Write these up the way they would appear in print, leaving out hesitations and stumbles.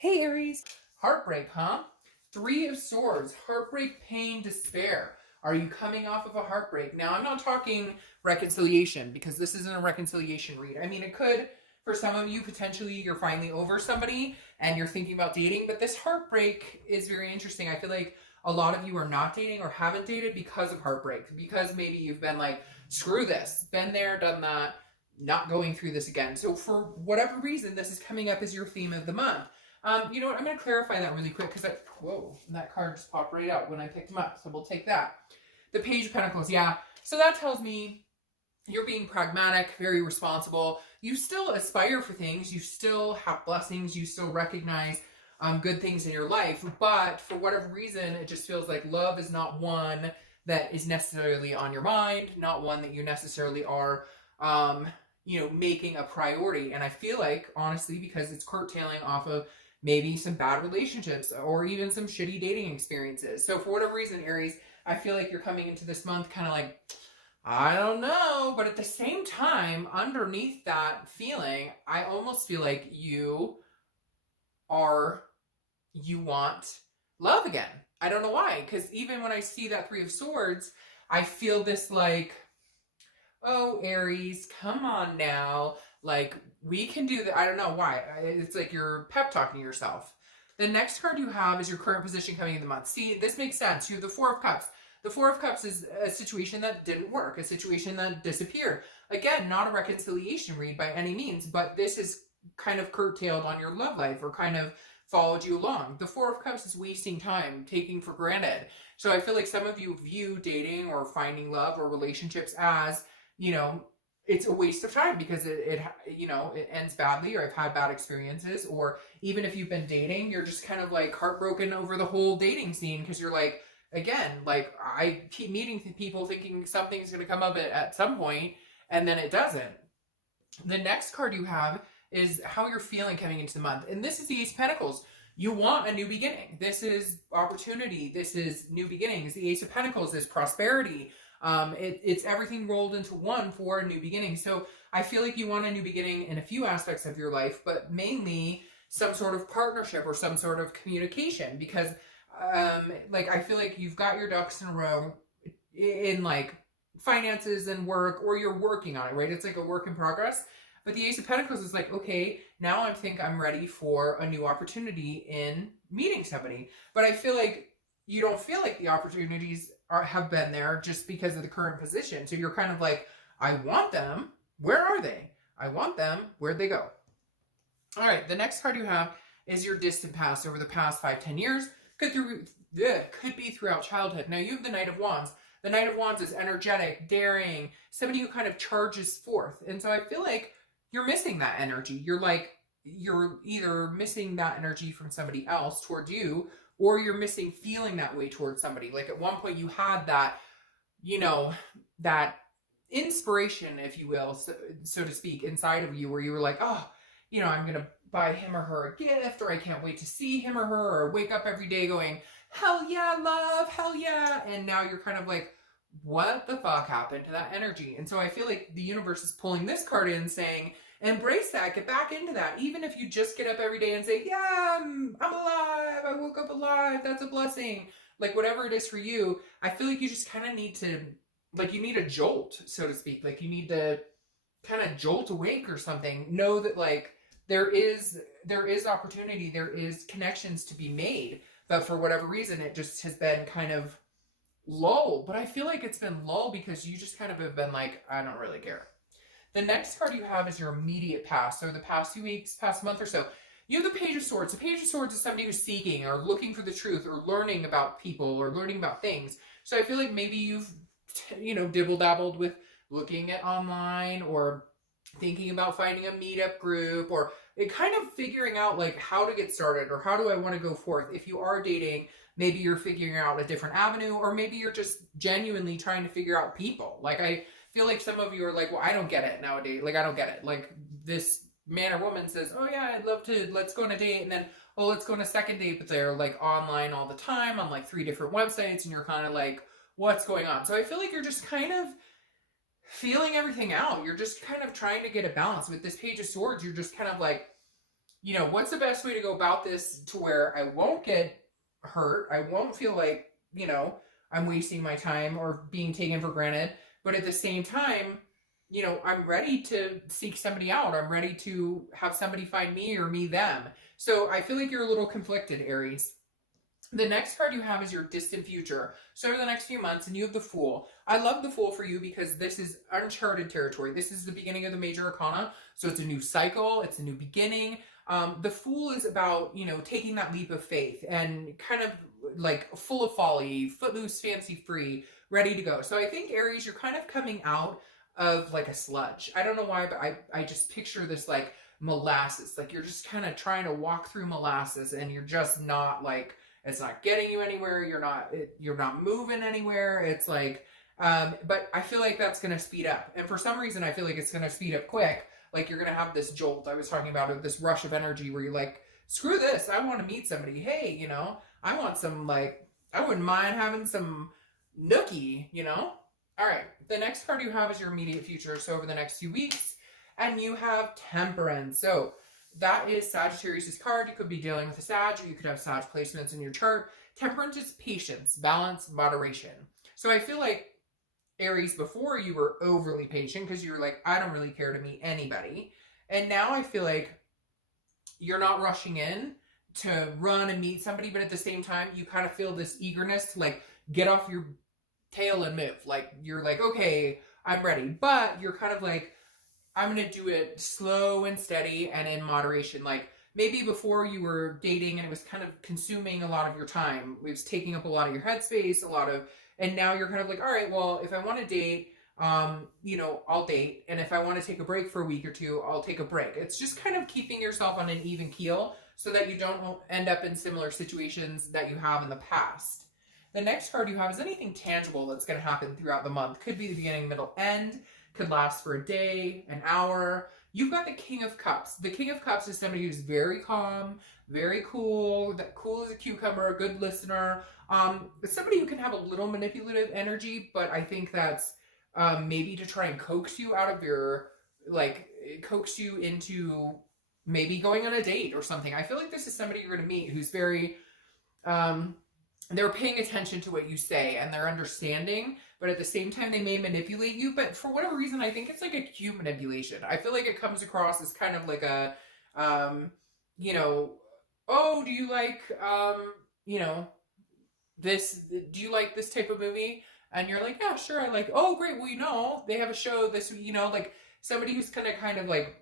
Hey Aries, heartbreak, huh? Three of Swords, heartbreak, pain, despair. Are you coming off of a heartbreak? Now, I'm not talking reconciliation because this isn't a reconciliation read. I mean, it could, for some of you, potentially you're finally over somebody and you're thinking about dating, but this heartbreak is very interesting. I feel like a lot of you are not dating or haven't dated because of heartbreak, because maybe you've been like, screw this, been there, done that, not going through this again. So, for whatever reason, this is coming up as your theme of the month. You know what? I'm going to clarify that really quick because whoa, that card just popped right out when I picked them up. So we'll take that. The Page of Pentacles, yeah. So that tells me you're being pragmatic, very responsible. You still aspire for things. You still have blessings. You still recognize good things in your life. But for whatever reason, it just feels like love is not one that is necessarily on your mind, not one that you necessarily are making a priority. And I feel like, honestly, because it's curtailing off of maybe some bad relationships or even some shitty dating experiences. So for whatever reason, Aries, I feel like you're coming into this month kind of like, I don't know. But at the same time, underneath that feeling, I almost feel like you want love again. I don't know why. Because even when I see that Three of Swords, I feel this like, oh, Aries, come on now. Like, we can do that. I don't know why. It's like you're pep talking to yourself. The next card you have is your current position coming in the month. See, this makes sense. You have the Four of Cups. The Four of Cups is a situation that didn't work, a situation that disappeared. Again, not a reconciliation read by any means, but this is kind of curtailed on your love life or kind of followed you along. The Four of Cups is wasting time, taking for granted. So I feel like some of you view dating or finding love or relationships as, it's a waste of time because it ends badly, or I've had bad experiences, or even if you've been dating, you're just kind of like heartbroken over the whole dating scene because you're like, again, like I keep meeting people thinking something's going to come of it at some point and then it doesn't. The next card you have is how you're feeling coming into the month. And this is the Ace of Pentacles. You want a new beginning. This is opportunity. This is new beginnings. The Ace of Pentacles is prosperity. It's everything rolled into one for a new beginning. So I feel like you want a new beginning in a few aspects of your life, but mainly some sort of partnership or some sort of communication, because I feel like you've got your ducks in a row in like finances and work, or you're working on it, right? It's like a work in progress. But the Ace of Pentacles is like, okay, now I think I'm ready for a new opportunity in meeting somebody. But I feel like you don't feel like the opportunities have been there just because of the current position. So you're kind of like, I want them. Where are they? I want them. Where'd they go? All right. The next card you have is your distant past over the past 5-10 years. Could be throughout childhood. Now you have the Knight of Wands. The Knight of Wands is energetic, daring, somebody who kind of charges forth. And so I feel like you're missing that energy. You're either missing that energy from somebody else toward you, or you're missing feeling that way towards somebody. Like at one point you had that, that inspiration, if you will, so to speak, inside of you, where you were like, oh, I'm going to buy him or her a gift, or I can't wait to see him or her, or wake up every day going, hell yeah, love, hell yeah. And now you're kind of like, what the fuck happened to that energy? And so I feel like the universe is pulling this card in saying, embrace that, get back into that. Even if you just get up every day and say, yeah, I'm alive, I woke up alive, that's a blessing. Like whatever it is for you, I feel like you just kind of need to, like you need a jolt, so to speak. Like you need to kind of jolt awake or something. Know that like there is opportunity, there is connections to be made. But for whatever reason, it just has been kind of lull. But I feel like it's been lull because you just kind of have been like, I don't really care. The next card you have is your immediate past. So the past 2 weeks, past month or so. You have the Page of Swords. The Page of Swords is somebody who's seeking or looking for the truth or learning about people or learning about things. So I feel like maybe you've, dibble-dabbled with looking at online or thinking about finding a meetup group, or kind of figuring out like how to get started or how do I want to go forth. If you are dating, maybe you're figuring out a different avenue, or maybe you're just genuinely trying to figure out people. Like I feel like some of you are like, well, I don't get it nowadays. Like, I don't get it. Like this man or woman says, oh yeah, I'd love to, let's go on a date. And then, oh, let's go on a second date. But they're like online all the time on like 3 different websites. And you're kind of like, what's going on? So I feel like you're just kind of feeling everything out. You're just kind of trying to get a balance. With this Page of Swords, you're just kind of like, you know, what's the best way to go about this to where I won't get hurt? I won't feel like, you know, I'm wasting my time or being taken for granted. But at the same time, you know, I'm ready to seek somebody out. I'm ready to have somebody find me or me them. So I feel like you're a little conflicted, Aries. The next card you have is your distant future. So over the next few months, and you have the Fool. I love the Fool for you because this is uncharted territory. This is the beginning of the major arcana. So it's a new cycle. It's a new beginning. The Fool is about, you know, taking that leap of faith and kind of like full of folly, footloose, fancy free, ready to go. So I think Aries, you're kind of coming out of like a sludge. I don't know why, but I just picture this like molasses. Like you're just kind of trying to walk through molasses and you're just not like, it's not getting you anywhere. You're not moving anywhere. It's like, but I feel like that's going to speed up. And for some reason, I feel like it's going to speed up quick. Like you're going to have this jolt. I was talking about it, this rush of energy where you're like, screw this. I want to meet somebody. Hey, you know, I want some like, I wouldn't mind having some nookie, you know? All right. The next card you have is your immediate future. So over the next few weeks, and you have Temperance. So that is Sagittarius' card. You could be dealing with a Sag, or you could have Sag placements in your chart. Temperance is patience, balance, moderation. So I feel like Aries, before you were overly patient because you were like, I don't really care to meet anybody. And now I feel like you're not rushing in to run and meet somebody, but at the same time, you kind of feel this eagerness to like get off your tail and move. Like you're like, okay, I'm ready. But you're kind of like, I'm going to do it slow and steady and in moderation. Like maybe before you were dating and it was kind of consuming a lot of your time. It was taking up a lot of your headspace, and now you're kind of like, all right, well, if I want to date, you know, I'll date. And if I want to take a break for a week or two, I'll take a break. It's just kind of keeping yourself on an even keel so that you don't end up in similar situations that you have in the past. The next card you have is anything tangible that's going to happen throughout the month. Could be the beginning, middle, end. Could last for a day, an hour. You've got the King of Cups. The King of Cups is somebody who's very calm, very cool, that cool as a cucumber, a good listener. It's somebody who can have a little manipulative energy, but I think that's maybe to try and coax you out of your, like, coax you into maybe going on a date or something. I feel like this is somebody you're going to meet who's very, they're paying attention to what you say and they're understanding, but at the same time, they may manipulate you. But for whatever reason, I think it's like a cute manipulation. I feel like it comes across as kind of like a, you know, oh, do you like, you know, this, do you like this type of movie? And you're like, yeah, sure. I like, oh, great. Well, you know, they have a show this, you know, like somebody who's going to kind of like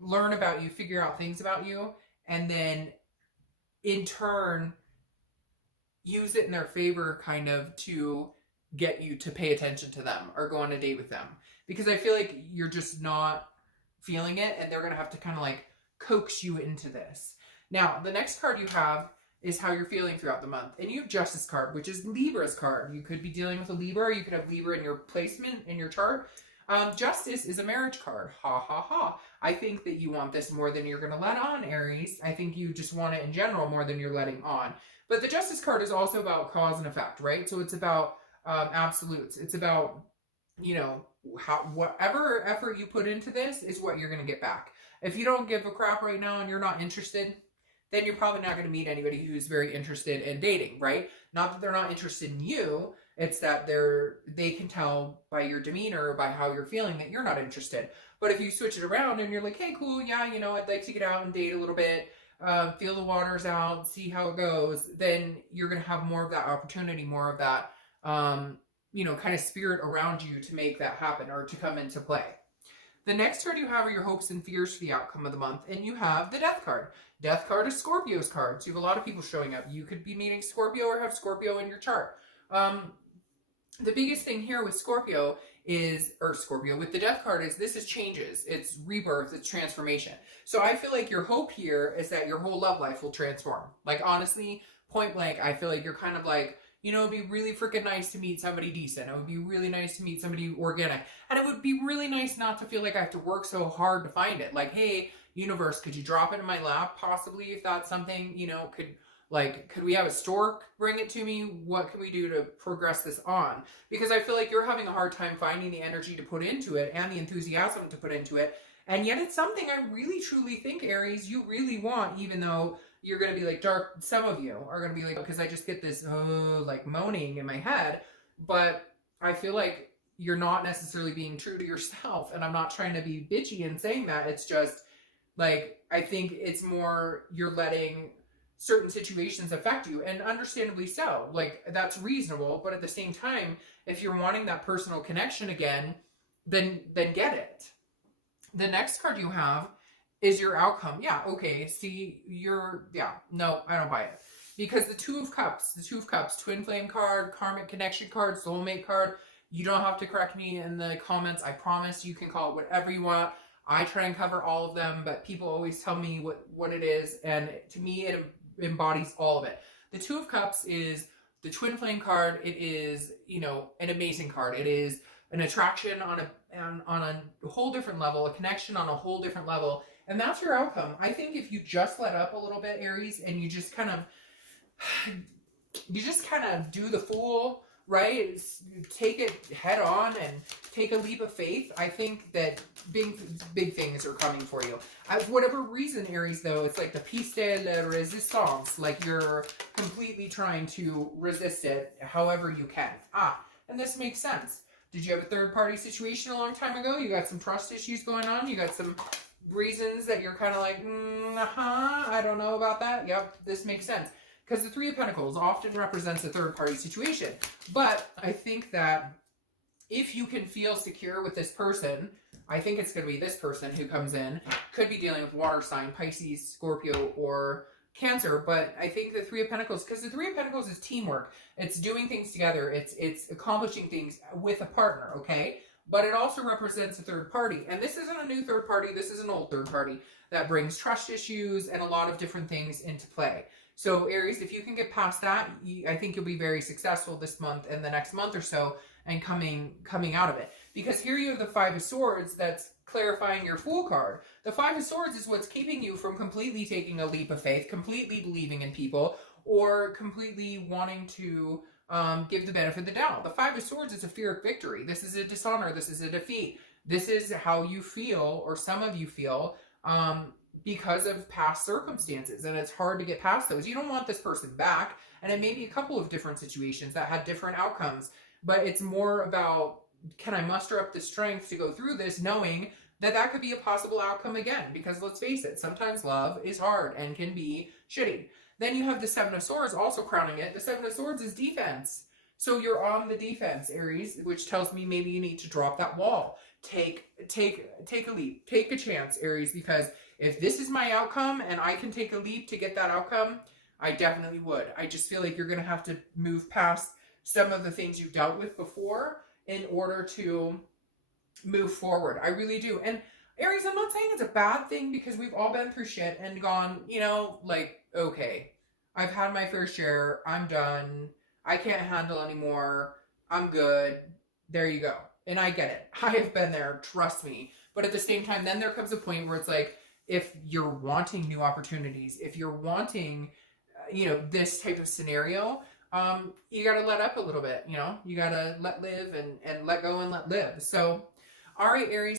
learn about you, figure out things about you, and then in turn, use it in their favor kind of to get you to pay attention to them or go on a date with them. Because I feel like you're just not feeling it and they're going to have to kind of like coax you into this. Now, the next card you have is how you're feeling throughout the month. And you have Justice card, which is Libra's card. You could be dealing with a Libra, or you could have Libra in your placement, in your chart. Justice is a marriage card. Ha, ha, ha. I think that you want this more than you're going to let on, Aries. I think you just want it in general more than you're letting on. But the Justice card is also about cause and effect, right? So it's about absolutes. It's about, you know, whatever effort you put into this is what you're going to get back. If you don't give a crap right now and you're not interested, then you're probably not going to meet anybody who's very interested in dating, right? Not that they're not interested in you. It's that they can tell by your demeanor or by how you're feeling that you're not interested. But if you switch it around and you're like, hey, cool, yeah, you know, I'd like to get out and date a little bit, feel the waters out, see how it goes, then you're going to have more of that opportunity, more of that, you know, kind of spirit around you to make that happen or to come into play. The next card you have are your hopes and fears for the outcome of the month, and you have the Death card. Death card is Scorpio's card, so you have a lot of people showing up. You could be meeting Scorpio or have Scorpio in your chart. The biggest thing here with Scorpio is, or Scorpio, with the Death card is this is changes. It's rebirth. It's transformation. So I feel like your hope here is that your whole love life will transform. Like, honestly, point blank, I feel like you're kind of like, you know, it'd be really freaking nice to meet somebody decent. It would be really nice to meet somebody organic. And it would be really nice not to feel like I have to work so hard to find it. Like, hey, universe, could you drop it in my lap? Possibly, if that's something, you know, could we have a stork bring it to me? What can we do to progress this on? Because I feel like you're having a hard time finding the energy to put into it and the enthusiasm to put into it. And yet it's something I really truly think, Aries, you really want, even though you're going to be like dark. Some of you are going to be like, because I just get this, like moaning in my head. But I feel like you're not necessarily being true to yourself. And I'm not trying to be bitchy in saying that. It's just like, I think it's more you're letting certain situations affect you, and understandably so. Like, that's reasonable. But at the same time, if you're wanting that personal connection again, then get it. The next card you have is your outcome. Yeah, okay. See, no, I don't buy it. Because the Two of Cups, Twin Flame card, Karmic Connection card, Soulmate card. You don't have to correct me in the comments. I promise you can call it whatever you want. I try and cover all of them, but people always tell me what it is. And to me, it embodies all of it. The Two of Cups is the Twin Flame card. It is, you know, an amazing card. It is an attraction on a whole different level, a connection on a whole different level. And that's your outcome. I think if you just let up a little bit, Aries, and you just kind of do the fool, right? Take it head on and take a leap of faith. I think that big things are coming for you. For whatever reason, Aries, though, it's like the piece de la resistance. Like you're completely trying to resist it however you can. And this makes sense. Did you have a third-party situation a long time ago? You got some trust issues going on? You got some reasons that you're kind of like, I don't know about that. Yep, this makes sense. Because the Three of Pentacles often represents a third-party situation. But I think that if you can feel secure with this person, I think it's going to be this person who comes in. Could be dealing with water sign, Pisces, Scorpio, or Cancer. But I think the Three of Pentacles, because the Three of Pentacles is teamwork. It's doing things together. It's accomplishing things with a partner, okay? But it also represents a third party. And this isn't a new third party. This is an old third party that brings trust issues and a lot of different things into play. So Aries, if you can get past that, I think you'll be very successful this month and the next month or so, and coming out of it. Because here you have the Five of Swords that's clarifying your Fool card. The Five of Swords is what's keeping you from completely taking a leap of faith, completely believing in people, or completely wanting to give the benefit of the doubt. The Five of Swords is a fear of victory. This is a dishonor. This is a defeat. This is how you feel, or some of you feel, because of past circumstances, and it's hard to get past those. You don't want this person back, and it may be a couple of different situations that had different outcomes, but it's more about, can I muster up the strength to go through this, knowing that that could be a possible outcome again? Because let's face it, sometimes love is hard and can be shitty. Then you have the Seven of Swords also crowning it. The Seven of Swords is defense. So you're on the defense, Aries, which tells me maybe you need to drop that wall. Take a leap. Take a chance, Aries, because if this is my outcome and I can take a leap to get that outcome, I definitely would. I just feel like you're going to have to move past some of the things you've dealt with before in order to move forward. I really do. And Aries, I'm not saying it's a bad thing, because we've all been through shit and gone, you know, like, okay, I've had my fair share. I'm done. I can't handle anymore. I'm good. There you go. And I get it. I have been there. Trust me. But at the same time, then there comes a point where it's like, if you're wanting new opportunities, if you're wanting, you know, this type of scenario, you got to let up a little bit, you know, you got to let live and let go and let live. So, all right, Aries.